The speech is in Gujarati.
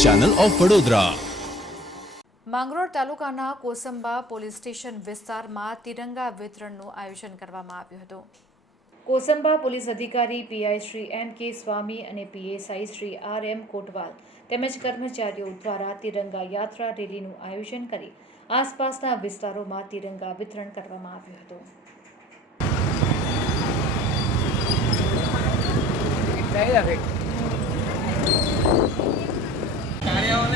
ચેનલ ઓફ વડોદરા માંગરોળ તાલુકાના કોસંબા પોલીસ સ્ટેશન વિસ્તારમાં તિરંગા વિતરણનું આયોજન કરવામાં આવ્યું હતું. કોસંબા પોલીસ અધિકારી PI Shri M K Swami અને PSI Shri R M Kotwal તેમજ કર્મચારીઓ દ્વારા તિરંગા યાત્રા રેલીનું આયોજન કરી આસપાસના વિસ્તારોમાં તિરંગા વિતરણ કરવામાં આવ્યું હતું. કાર્યાઓને Karyawan.